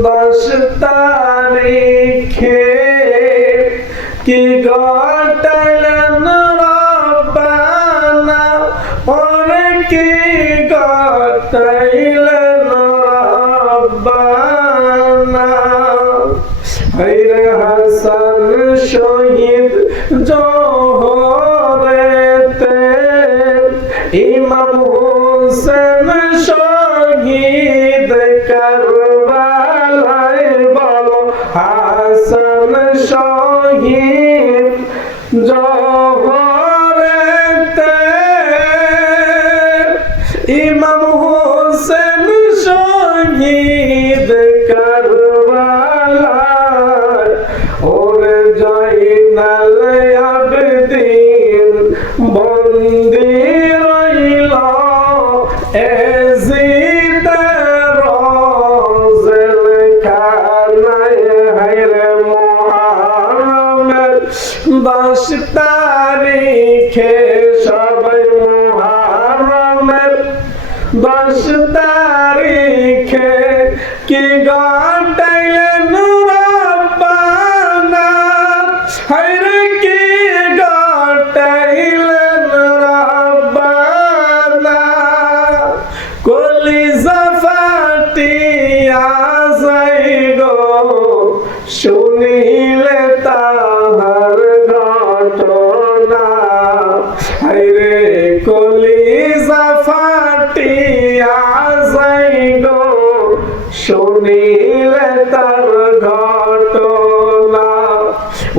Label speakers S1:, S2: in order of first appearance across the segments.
S1: দশ তারিখে কি গটাইলেন রব্বানা? ওরে কি গটাইলেন রব্বানা? হাইরে হাসান শহীদ ইমাম হাসান শহীদ জোহরেতে ইমাম হোসেন শহীদ কারবালায় ওরে জয়নাল আবদিন বন্দি রইল এজিদ দশ তারিখে সবাই মুহারমের দশ তারিখে কি গটাইলেন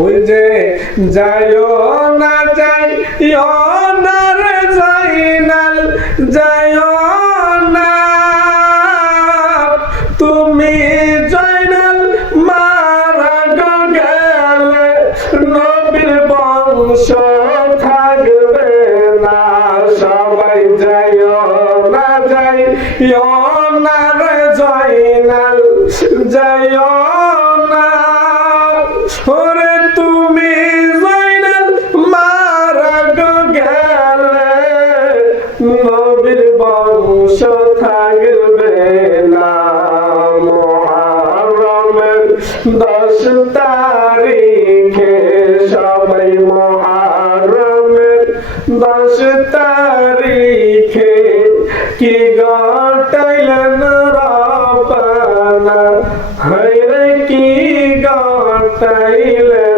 S1: ওই যে যায় না যাই না রে যাই না যায় না। তুমি জয়নাল মারা গেলে নবীর বংশ থাকবে না। সবাই যায় না যাই না রে জয়নাল নবীর বংশ থাকবে না। মহারমের দশ তারিখে সবাই মহারমের দশ তারিখে কি গটাইলেন রাপানা? হরে কি গটাইলেন